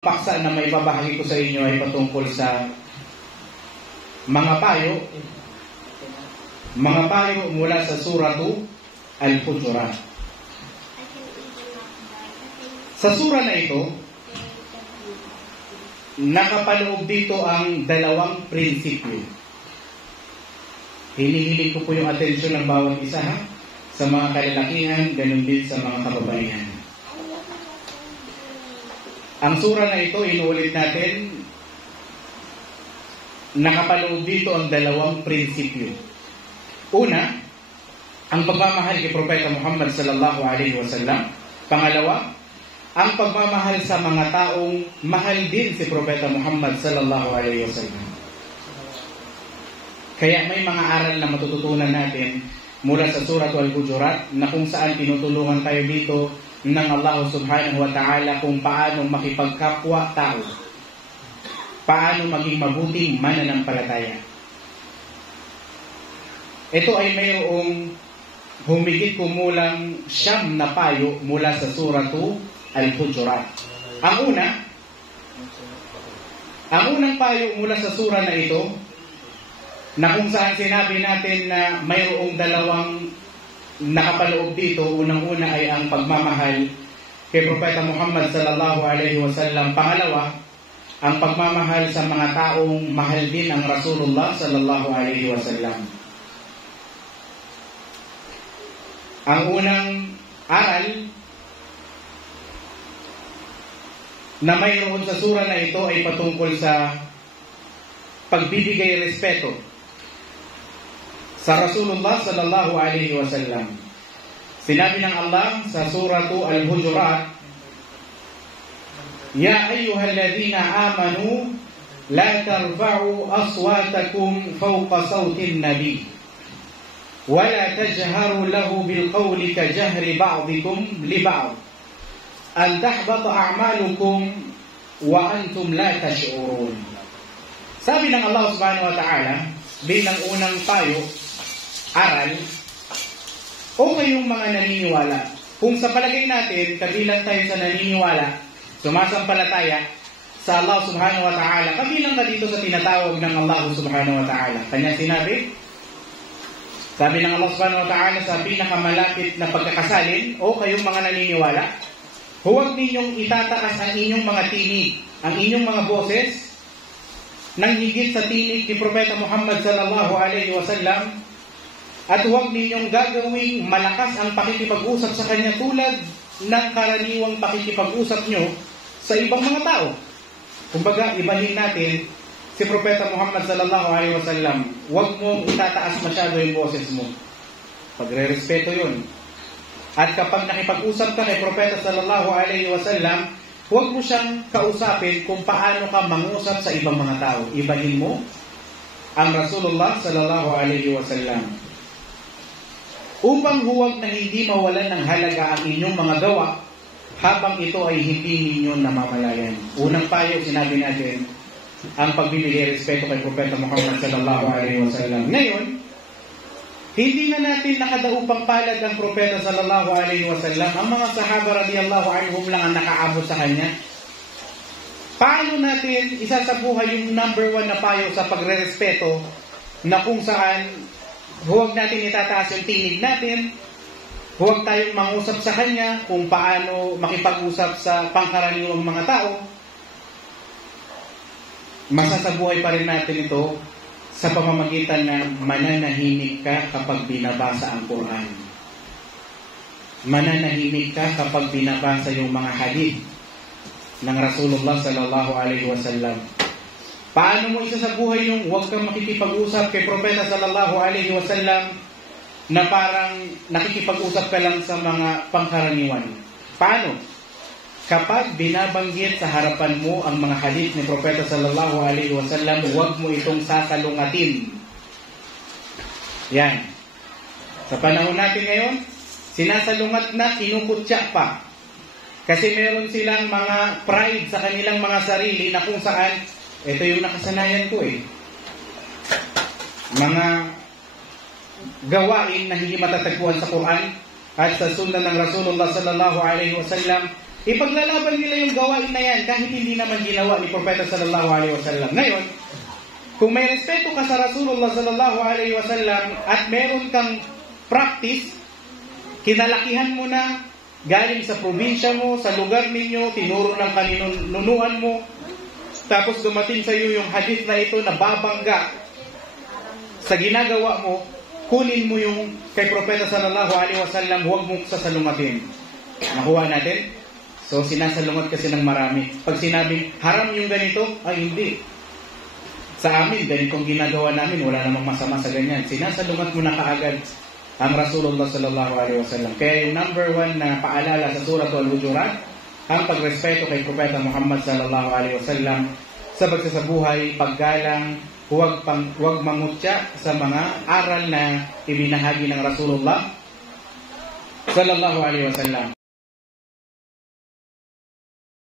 Paksa na may babahagi ko sa inyo ay patungkol sa mga payo mula sa suratu Al-Hujurat. Sa sura na ito, nakapaloob dito ang dalawang prinsipyo. Hinihiling ko po yung atensyon ng bawat isa, sa mga kalalakihan, ganun din sa mga kababaihan. Ang sura na ito, inuulit natin, nakapaloob dito ang dalawang prinsipyo. Una, ang pagmamahal kay Propeta Muhammad sallallahu alaihi wasallam. Pangalawa, ang pagmamahal sa mga taong mahal din si Propeta Muhammad sallallahu alaihi wasallam. Kaya may mga aral na matututunan natin mula sa Surah Al-Hujurat na kung saan tinutulungan tayo dito ng Allah subhanahu wa ta'ala kung paano makipagkapwa tao, paano maging mabuting mananampalataya. Ito ay mayroong humigit kumulang 9 na payo mula sa Suratu Al-Hujurat. Ang unang payo mula sa sura na ito, na kung saan sinabi natin na mayroong dalawang nakapaloob dito. Unang-una ay ang pagmamahal kay Propeta Muhammad sallallahu alaihi wasallam. Pangalawa, ang pagmamahal sa mga taong mahal din ang Rasulullah sallallahu alaihi wasallam. Ang unang aral na mayroon sa sura na ito ay patungkol sa pagbibigay respeto sa Rasulullah sallallahu alaihi wasallam. Sinabi ng Allah sa Suratu Al-Hujurat, Ya ayyuhalladhina amanu la tarfa'u aswatakum fawqa sawtin nabi wa la tajharu lahu bil qawli ka jahri ba'dikum li ba'd an tahbata a'malukum wa antum la tash'urun. Sabi ng Allah subhanahu wa ta'ala bilang unang payo, aral, o kayong mga naniniwala. Kung sa palagay natin, kabilang tayo sa naniniwala, sumasampalataya sa Allah subhanahu wa ta'ala, kabilang ka dito sa tinatawag ng Allah subhanahu wa ta'ala. Kanya sinabi, sabi ng Allah subhanahu wa ta'ala sa pinakamalapit na pagkakasalin, o kayong mga naniniwala, huwag ninyong itataas ang inyong mga tinig, ang inyong mga boses, nang higit sa tinig ni Propeta Muhammad sallallahu alaihi wasallam, at huwag ninyong gagawing malakas ang pakikipag-usap sa kanya tulad ng karaniwang pakikipag-usap nyo sa ibang mga tao. Kumbaga, ibahin natin si Propeta Muhammad sallallahu alaihi wasallam. Huwag mong itataas masyado yung boses mo. Pagre-respeto yun. At kapag nakipag-usap ka kay Propeta sallallahu alaihi wasallam, huwag mo siyang kausapin kung paano ka mangusap sa ibang mga tao. Ibahin mo ang Rasulullah sallallahu alaihi wasallam. Upang huwag na hindi mawalan ng halaga ang inyong mga gawa habang ito ay hindi ninyo namamalayan. Unang payo, sinabi natin, ang pagbibigay respeto kay Propeta Muhammad sallallahu alaihi wasallam. Ngayon, hindi na natin nakadaupang palad ang Propeta sallallahu alaihi wasallam. Ang mga sahaba radiyallahu anhum lang ang nakaabot sa kanya. Paano natin isasabuhay yung number 1 na payo sa pagre-respeto na kung saan huwag natin itataas yung tinig natin, huwag tayong mangusap sa kanya kung paano makipag-usap sa pangkaraniwang mga tao. Masasabuhay pa rin natin ito sa pamamagitan ng mananahimik ka kapag binabasa ang Quran. Mananahimik ka kapag binabasa yung mga hadith ng Rasulullah sallallahu alaihi wasallam. Paano mo isasabuhay yung huwag kang makikipag-usap kay Propeta sallallahu alaihi wasallam na parang nakikipag-usap ka lang sa mga pangkaraniwan? Paano? Kapag binabanggit sa harapan mo ang mga hadith ni Propeta sallallahu alaihi wasallam, huwag mo itong sasalungatin. Yan. Sa panahon natin ngayon, sinasalungat na, kinukutya pa. Kasi meron silang mga pride sa kanilang mga sarili na kung saan, ito yung nakasanayan ko mga gawain na hindi matatagpuan sa Quran at sa sunnah ng Rasulullah sallallahu alaihi wasallam, Ipaglalaban nila yung gawain na yan kahit hindi naman ginawa ni Propeta sallallahu alaihi wasallam. Ngayon, kung may respeto ka sa Rasulullah sallallahu alaihi wasallam at meron kang practice, kinalakihan mo na, galing sa probinsya mo, sa lugar ninyo, tinuro ng kaninunuan mo, tapos dumating sa iyo yung hadith na ito na babangga sa ginagawa mo, kunin mo yung kay Propeta sallallahu alaihi wasallam, huwag mo sasalungatin. Nakuha natin? So, sinasalungat kasi ng marami. Pag sinabing, haram yung ganito, ay hindi. Sa amin, ganitong ginagawa namin, wala namang masama sa ganyan. Sinasalungat mo na kaagad ang Rasulullah sallallahu alaihi wasallam. Kaya yung number 1 na paalala sa Surah Al-Hujurat, ang pagrespeto kay Propeta Muhammad sallallahu alaihi wasallam sa pagsasabuhay, paggalang, huwag mangutya sa mga aral na ibinahagi ng Rasulullah sallallahu alaihi wasallam.